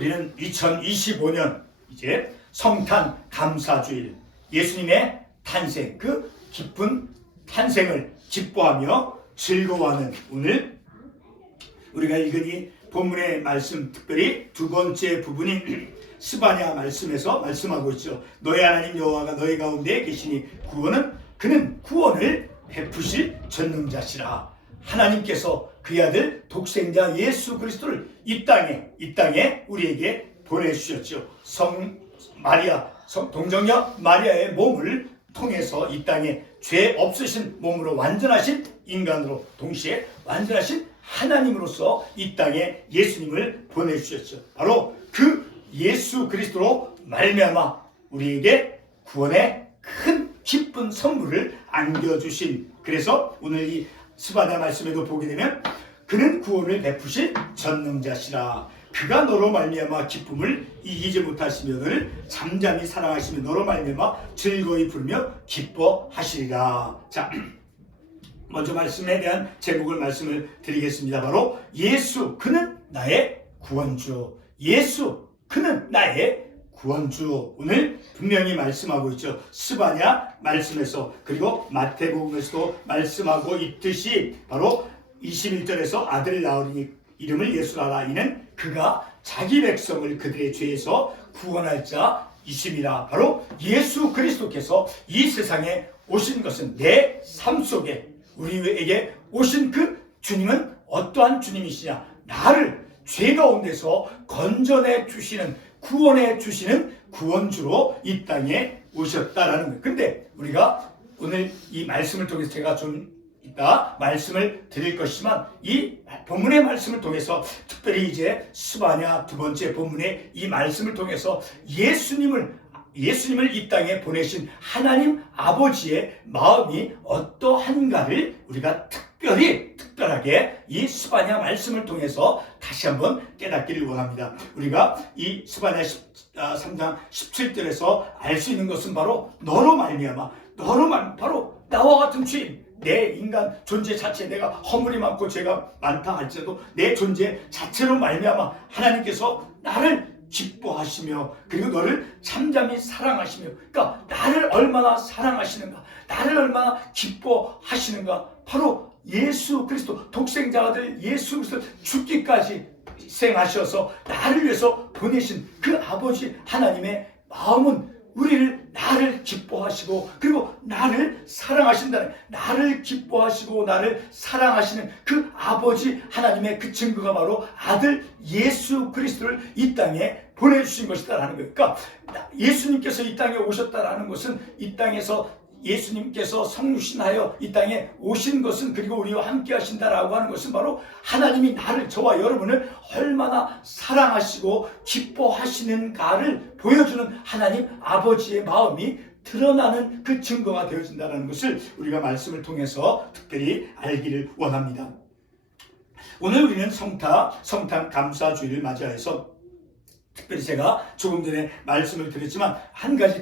우리는 2025년 이제 성탄 감사주일, 예수님의 탄생, 그 기쁜 탄생을 기뻐하며 즐거워하는 오늘 우리가 읽은 이 본문의 말씀, 특별히 두 번째 부분인 스바냐 말씀에서 말씀하고 있죠. 너희 하나님 여호와가 너희 가운데 계시니 그는 구원을 베푸실 전능자시라. 하나님께서 그의 아들 독생자 예수 그리스도를 이 땅에 우리에게 보내주셨죠. 동정녀 마리아의 몸을 통해서 이 땅에 죄 없으신 몸으로 완전하신 인간으로 동시에 완전하신 하나님으로서 이 땅에 예수님을 보내주셨죠. 바로 그 예수 그리스도로 말미암아 우리에게 구원의 큰 기쁜 선물을 안겨주신, 그래서 오늘 이 스바냐 말씀에도 보게 되면 그는 구원을 베푸실 전능자시라. 그가 너로 말미암아 기쁨을 이기지 못하시며 너를 잠잠히 사랑하시며 너로 말미암아 즐거이 부르며 기뻐하시리라. 자, 먼저 말씀에 대한 제목을 말씀을 드리겠습니다. 바로 예수 그는 나의 구원주. 예수 그는 나의 구원주. 오늘 분명히 말씀하고 있죠. 스바냐 말씀에서, 그리고 마태복음에서도 말씀하고 있듯이 바로 21절에서 아들을 낳으리니 이름을 예수라라. 이는 그가 자기 백성을 그들의 죄에서 구원할 자이심이라. 바로 예수 그리스도께서 이 세상에 오신 것은 내 삶 속에 우리에게 오신 그 주님은 어떠한 주님이시냐? 나를 죄 가운데서 건져내 주시는, 구원해 주시는 구원주로 이 땅에 오셨다라는 거예요. 근데 우리가 오늘 이 말씀을 통해서 제가 좀 이따 말씀을 드릴 것이지만 이 본문의 말씀을 통해서 특별히 이제 스바냐 두 번째 본문의 이 말씀을 통해서 예수님을 이 땅에 보내신 하나님 아버지의 마음이 어떠한가를 우리가 특별하게 이 스바냐 말씀을 통해서 다시 한번 깨닫기를 원합니다. 우리가 이 스바냐 3장 17절에서 알 수 있는 것은 바로 너로 말미암아, 바로 나와 같은 죄인, 내 인간 존재 자체, 내가 허물이 많고 죄가 많다 할지라도 내 존재 자체로 말미암아 하나님께서 나를 기뻐하시며 그리고 너를 잠잠히 사랑하시며, 그러니까 나를 얼마나 사랑하시는가, 나를 얼마나 기뻐하시는가, 바로 예수 그리스도 독생자 아들 예수 그리스도 죽기까지 희생하셔서 나를 위해서 보내신 그 아버지 하나님의 마음은 나를 기뻐하시고 그리고 나를 사랑하신다는, 나를 기뻐하시고 나를 사랑하시는 그 아버지 하나님의 그 증거가 바로 아들 예수 그리스도를 이 땅에 보내주신 것이다라는 거예요. 그러니까 예수님께서 이 땅에 오셨다라는 것은, 이 땅에서 예수님께서 성육신하여 이 땅에 오신 것은, 그리고 우리와 함께 하신다라고 하는 것은 바로 하나님이 저와 여러분을 얼마나 사랑하시고 기뻐하시는가를 보여주는 하나님 아버지의 마음이 드러나는 그 증거가 되어진다는 것을 우리가 말씀을 통해서 특별히 알기를 원합니다. 오늘 우리는 성탄 감사주일을 맞이해서 특별히 제가 조금 전에 말씀을 드렸지만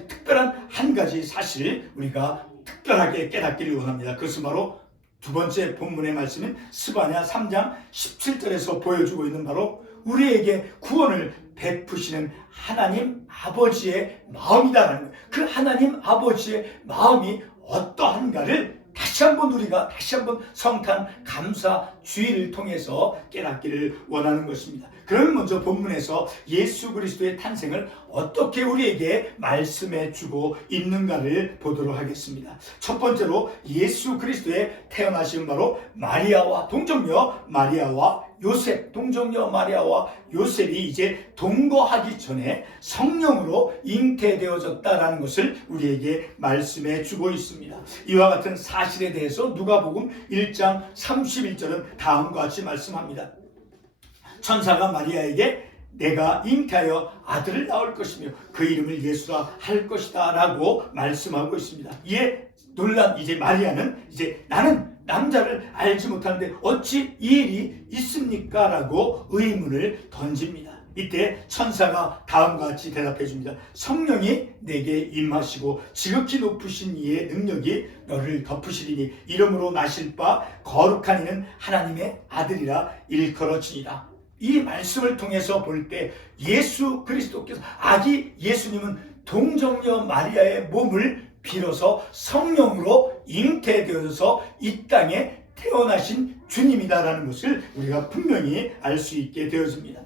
특별한 한 가지 사실 우리가 특별하게 깨닫기를 원합니다. 그것은 바로 두 번째 본문의 말씀인 스바냐 3장 17절에서 보여주고 있는 바로 우리에게 구원을 베푸시는 하나님 아버지의 마음이다라는 거예요. 그 하나님 아버지의 마음이 어떠한가를 다시 한번 성탄 감사 주일을 통해서 깨닫기를 원하는 것입니다. 그럼 먼저 본문에서 예수 그리스도의 탄생을 어떻게 우리에게 말씀해 주고 있는가를 보도록 하겠습니다. 첫 번째로 예수 그리스도의 태어나심은 바로 동정녀 마리아와 요셉이 이제 동거하기 전에 성령으로 잉태되어졌다라는 것을 우리에게 말씀해 주고 있습니다. 이와 같은 사실에 대해서 누가복음 1장 31절은 다음과 같이 말씀합니다. 천사가 마리아에게 내가 잉태하여 아들을 낳을 것이며 그 이름을 예수라 할 것이다 라고 말씀하고 있습니다. 이에 놀란 마리아는 나는 남자를 알지 못하는데 어찌 이 일이 있습니까? 라고 의문을 던집니다. 이때 천사가 다음과 같이 대답해 줍니다. 성령이 내게 임하시고 지극히 높으신 이의 능력이 너를 덮으시리니 이름으로 나실 바 거룩한 이는 하나님의 아들이라 일컬어지니라. 이 말씀을 통해서 볼 때 예수 그리스도께서 아기 예수님은 동정녀 마리아의 몸을 빌어서 성령으로 잉태되어서 이 땅에 태어나신 주님이다라는 것을 우리가 분명히 알 수 있게 되어집니다.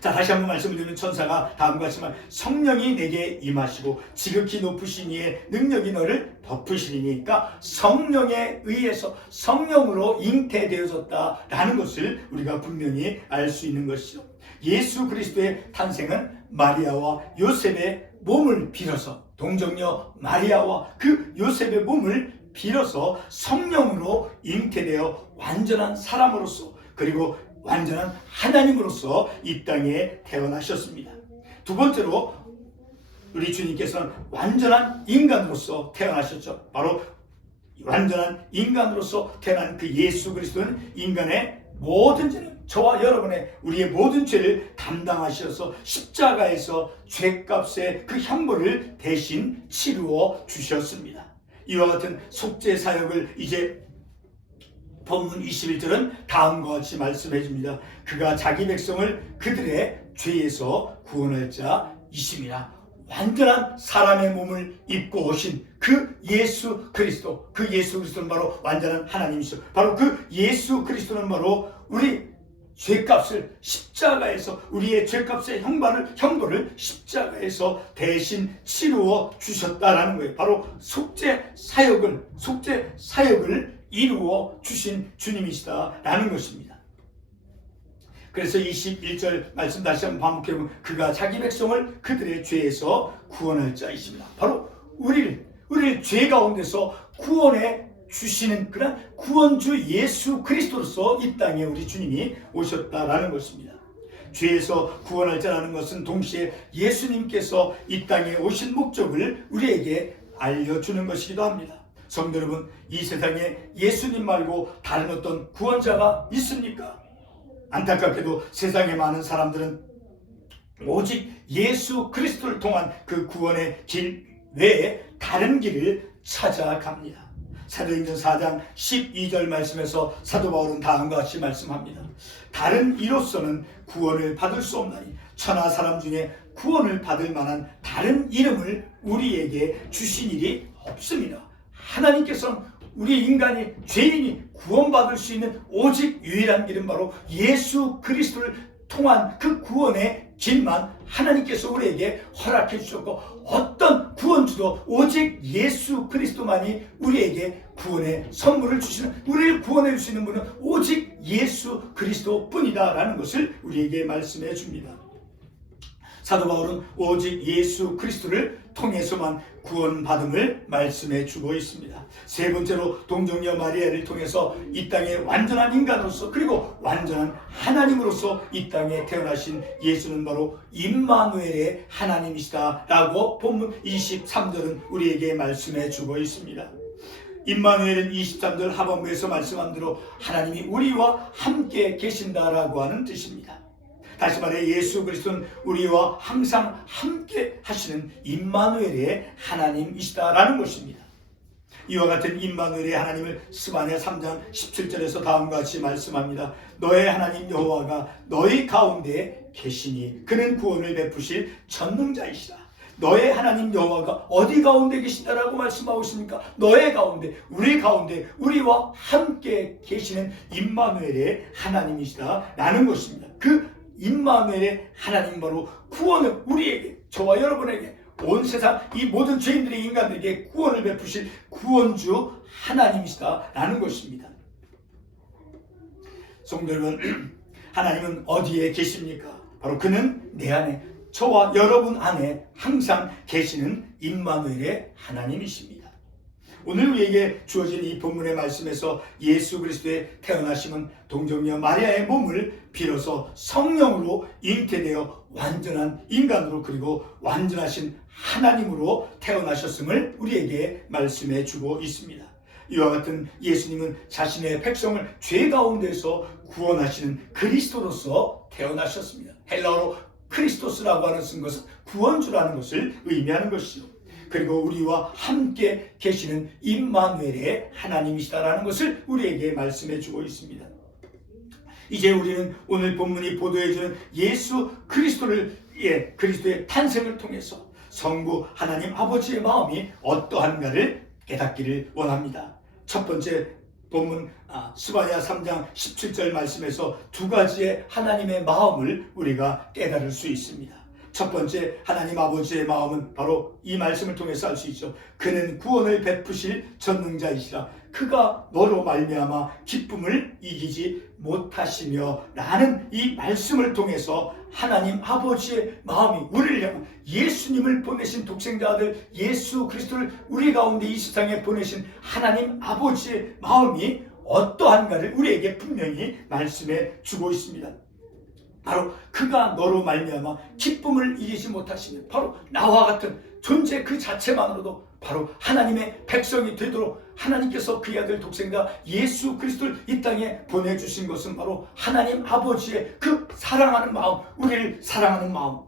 자, 다시 한번 말씀을 드리면 천사가 다음과 같이 말 성령이 내게 임하시고 지극히 높으신 이의 능력이 너를 덮으시리니까 성령에 의해서 성령으로 잉태되어졌다라는 것을 우리가 분명히 알 수 있는 것이죠. 예수 그리스도의 탄생은 마리아와 요셉의 몸을 빌어서 동정녀 마리아와 그 요셉의 몸을 빌어서 성령으로 잉태되어 완전한 사람으로서 그리고 완전한 하나님으로서 이 땅에 태어나셨습니다. 두 번째로 우리 주님께서는 완전한 인간으로서 태어나셨죠. 바로 완전한 인간으로서 태어난 그 예수 그리스도는 인간의 모든 죄는 저와 여러분의 우리의 모든 죄를 담당하셔서 십자가에서 죄값의 그 형벌을 대신 치루어 주셨습니다. 이와 같은 속죄 사역을 이제 본문 21절은 다음과 같이 말씀해 줍니다. 그가 자기 백성을 그들의 죄에서 구원할 자이심이라. 완전한 사람의 몸을 입고 오신 그 예수 그리스도, 그 예수 그리스도는 바로 완전한 하나님이시죠. 바로 그 예수 그리스도는 바로 우리 죄값을 십자가에서 우리의 죄값의 형벌을 십자가에서 대신 치루어 주셨다라는 거예요. 바로 속죄 사역을 이루어 주신 주님이시다라는 것입니다. 그래서 21절 말씀 다시 한번 반복해보면 그가 자기 백성을 그들의 죄에서 구원할 자이십니다. 바로 우리를 죄 가운데서 구원해 주시는 그런 구원주 예수 그리스도로서 이 땅에 우리 주님이 오셨다라는 것입니다. 죄에서 구원할 자라는 것은 동시에 예수님께서 이 땅에 오신 목적을 우리에게 알려주는 것이기도 합니다. 성도 여러분, 이 세상에 예수님 말고 다른 어떤 구원자가 있습니까? 안타깝게도 세상에 많은 사람들은 오직 예수 그리스도를 통한 그 구원의 길 외에 다른 길을 찾아갑니다. 사도행전 4장 12절 말씀에서 사도 바울은 다음과 같이 말씀합니다. 다른 이로서는 구원을 받을 수 없나니 천하 사람 중에 구원을 받을 만한 다른 이름을 우리에게 주신 일이 없습니다. 하나님께서는 우리 인간이 죄인이 구원받을 수 있는 오직 유일한 길은 바로 예수 그리스도를 통한 그 구원의 길만 하나님께서 우리에게 허락해 주셨고 어떤 구원주도 오직 예수 그리스도만이 우리에게 구원의 선물을 주시는 우리를 구원해 줄 수 있는 분은 오직 예수 그리스도뿐이다라는 것을 우리에게 말씀해 줍니다. 사도 바울은 오직 예수 그리스도를 통해서만 구원받음을 말씀해 주고 있습니다. 세 번째로 동정녀 마리아를 통해서 이 땅에 완전한 인간으로서 그리고 완전한 하나님으로서 이 땅에 태어나신 예수는 바로 임마누엘의 하나님이시다라고 본문 23절은 우리에게 말씀해 주고 있습니다. 임마누엘은 23절 하반부에서 말씀한 대로 하나님이 우리와 함께 계신다라고 하는 뜻입니다. 다시 말해 예수 그리스도는 우리와 항상 함께 하시는 임마누엘의 하나님이시다라는 것입니다. 이와 같은 임마누엘의 하나님을 스바냐 3장 17절에서 다음과 같이 말씀합니다. 너의 하나님 여호와가 너희 가운데 계시니 그는 구원을 베푸실 전능자이시다. 너의 하나님 여호와가 어디 가운데 계신다라고 말씀하고 있습니까? 너의 가운데, 우리 가운데, 우리와 함께 계시는 임마누엘의 하나님이시다라는 것입니다. 그 임마누엘의 하나님 바로 구원을 우리에게, 저와 여러분에게, 온 세상 이 모든 죄인들의 인간들에게 구원을 베푸실 구원주 하나님이시다라는 것입니다. 성도 여러분, 하나님은 어디에 계십니까? 바로 그는 내 안에, 저와 여러분 안에 항상 계시는 임마누엘의 하나님이십니다. 오늘 우리에게 주어진 이 본문의 말씀에서 예수 그리스도의 태어나심은 동정녀 마리아의 몸을 빌어서 성령으로 잉태되어 완전한 인간으로 그리고 완전하신 하나님으로 태어나셨음을 우리에게 말씀해 주고 있습니다. 이와 같은 예수님은 자신의 백성을 죄 가운데서 구원하시는 그리스도로서 태어나셨습니다. 헬라어로 크리스토스라고 하는 쓴 것은 구원주라는 것을 의미하는 것이죠. 그리고 우리와 함께 계시는 임마누엘의 하나님이시다라는 것을 우리에게 말씀해 주고 있습니다. 이제 우리는 오늘 본문이 보도해주는 예수 그리스도를 그리스도의 탄생을 통해서 성부 하나님 아버지의 마음이 어떠한가를 깨닫기를 원합니다. 첫 번째 본문 스바냐 3장 17절 말씀에서 두 가지의 하나님의 마음을 우리가 깨달을 수 있습니다. 첫 번째 하나님 아버지의 마음은 바로 이 말씀을 통해서 알 수 있죠. 그는 구원을 베푸실 전능자이시라. 그가 너로 말미암아 기쁨을 이기지 못하시며 라는 이 말씀을 통해서 하나님 아버지의 마음이 우리를 향한 예수님을 보내신 독생자 아들 예수 그리스도를 우리 가운데 이 세상에 보내신 하나님 아버지의 마음이 어떠한가를 우리에게 분명히 말씀해 주고 있습니다. 바로 그가 너로 말미암아 기쁨을 이기지 못하시면 바로 나와 같은 존재 그 자체만으로도 바로 하나님의 백성이 되도록 하나님께서 그의 아들 독생자 예수 그리스도를 이 땅에 보내주신 것은 바로 하나님 아버지의 그 사랑하는 마음, 우리를 사랑하는 마음,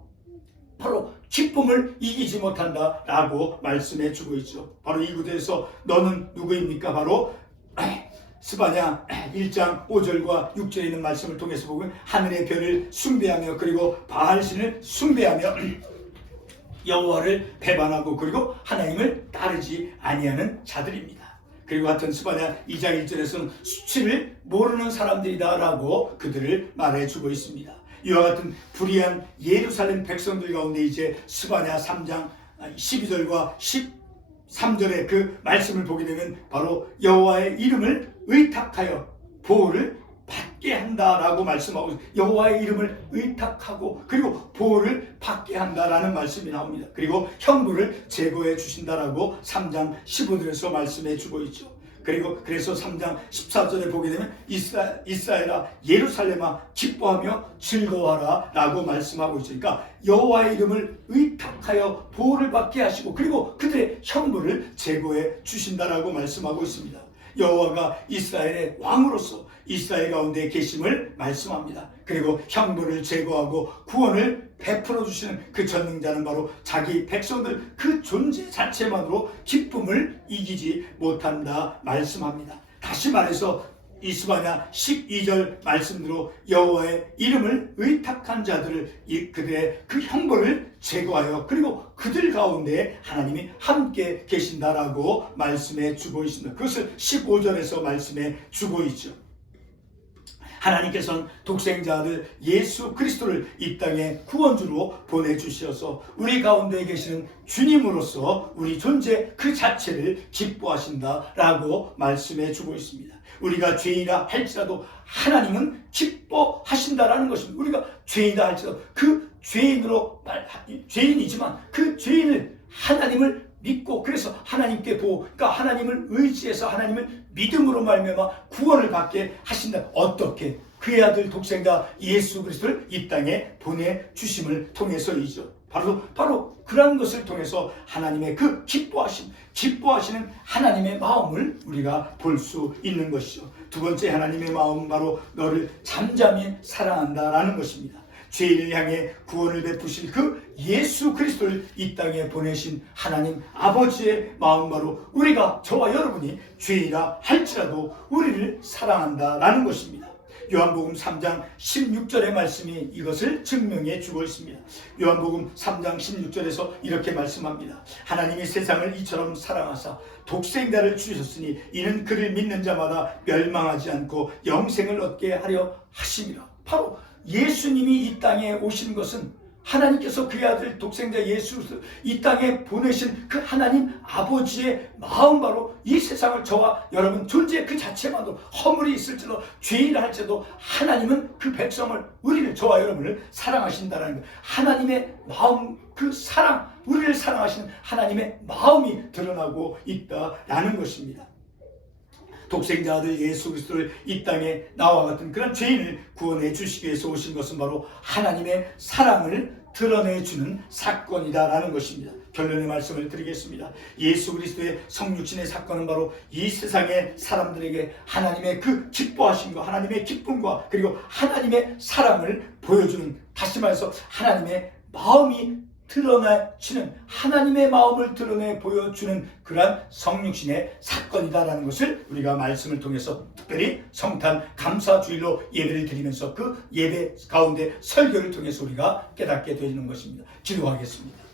바로 기쁨을 이기지 못한다라고 말씀해 주고 있죠. 바로 이 구절에서 너는 누구입니까? 바로 스바냐 1장 5절과 6절에 있는 말씀을 통해서 보면 하늘의 별을 숭배하며 그리고 바알신을 숭배하며 여호와를 배반하고 그리고 하나님을 따르지 아니하는 자들입니다. 그리고 같은 스바냐 2장 1절에서는 수치를 모르는 사람들이다 라고 그들을 말해주고 있습니다. 이와 같은 불의한 예루살렘 백성들 가운데 이제 스바냐 3장 12절과 13절의 그 말씀을 보게 되면 바로 여호와의 이름을 의탁하여 보호를 받게 한다라고 말씀하고 있습니다. 여호와의 이름을 의탁하고 그리고 보호를 받게 한다라는 말씀이 나옵니다. 그리고 형벌을 제거해 주신다라고 3장 15절에서 말씀해 주고 있죠. 그리고 그래서 3장 14절에 보게 되면 이스라엘아 예루살렘아 기뻐하며 즐거워하라 라고 말씀하고 있으니까 여호와의 이름을 의탁하여 보호를 받게 하시고 그리고 그들의 형벌을 제거해 주신다라고 말씀하고 있습니다. 여호와가 이스라엘의 왕으로서 이스라엘 가운데 계심을 말씀합니다. 그리고 형벌을 제거하고 구원을 베풀어 주시는 그 전능자는 바로 자기 백성들 그 존재 자체만으로 기쁨을 이기지 못한다 말씀합니다. 다시 말해서 이스바냐 12절 말씀대로 여호와의 이름을 의탁한 자들을 그들의 그 형벌을 제거하여 그리고 그들 가운데 하나님이 함께 계신다라고 말씀해 주고 있습니다. 그것을 15절에서 말씀해 주고 있죠. 하나님께서는 독생자 아들 예수 그리스도를 이 땅에 구원주로 보내주셔서 우리 가운데 계시는 주님으로서 우리 존재 그 자체를 기뻐하신다라고 말씀해 주고 있습니다. 우리가 죄인이라 할지라도 하나님은 기뻐하신다라는 것입니다. 우리가 죄인이라 할지라도 그 죄인이지만 그 죄인을 하나님을 믿고 그래서 하나님께 그러니까 하나님을 의지해서 하나님을 믿음으로 말미암아 구원을 받게 하신다. 어떻게? 그의 아들 독생자 예수 그리스도를 이 땅에 보내주심을 통해서이죠. 바로 그런 것을 통해서 하나님의 그 기뻐하시는 하나님의 마음을 우리가 볼 수 있는 것이죠. 두 번째 하나님의 마음은 바로 너를 잠잠히 사랑한다라는 것입니다. 죄인을 향해 구원을 베푸실 그 예수 그리스도를 이 땅에 보내신 하나님 아버지의 마음 바로 우리가 저와 여러분이 죄인이라 할지라도 우리를 사랑한다라는 것입니다. 요한복음 3장 16절의 말씀이 이것을 증명해 주고 있습니다. 요한복음 3장 16절에서 이렇게 말씀합니다. 하나님이 세상을 이처럼 사랑하사 독생자를 주셨으니 이는 그를 믿는 자마다 멸망하지 않고 영생을 얻게 하려 하심이라. 바로 예수님이 이 땅에 오신 것은 하나님께서 그의 아들 독생자 예수 이 땅에 보내신 그 하나님 아버지의 마음 바로 이 세상을 저와 여러분 존재 그 자체만도 허물이 있을지라도 죄인을 할지라도 하나님은 그 백성을 우리를 저와 여러분을 사랑하신다는 것. 하나님의 마음 그 사랑 우리를 사랑하시는 하나님의 마음이 드러나고 있다라는 것입니다. 독생자 아들 예수 그리스도를 이 땅에 나와 같은 그런 죄인을 구원해 주시기 위해서 오신 것은 바로 하나님의 사랑을 드러내주는 사건이다라는 것입니다. 결론의 말씀을 드리겠습니다. 예수 그리스도의 성육신의 사건은 바로 이 세상의 사람들에게 하나님의 그 기뻐하심과 하나님의 기쁨과 그리고 하나님의 사랑을 보여주는, 다시 말해서 하나님의 마음이 드러내시는 하나님의 마음을 드러내 보여주는 그러한 성육신의 사건이다라는 것을 우리가 말씀을 통해서 특별히 성탄 감사주일로 예배를 드리면서 그 예배 가운데 설교를 통해서 우리가 깨닫게 되는 것입니다. 기도하겠습니다.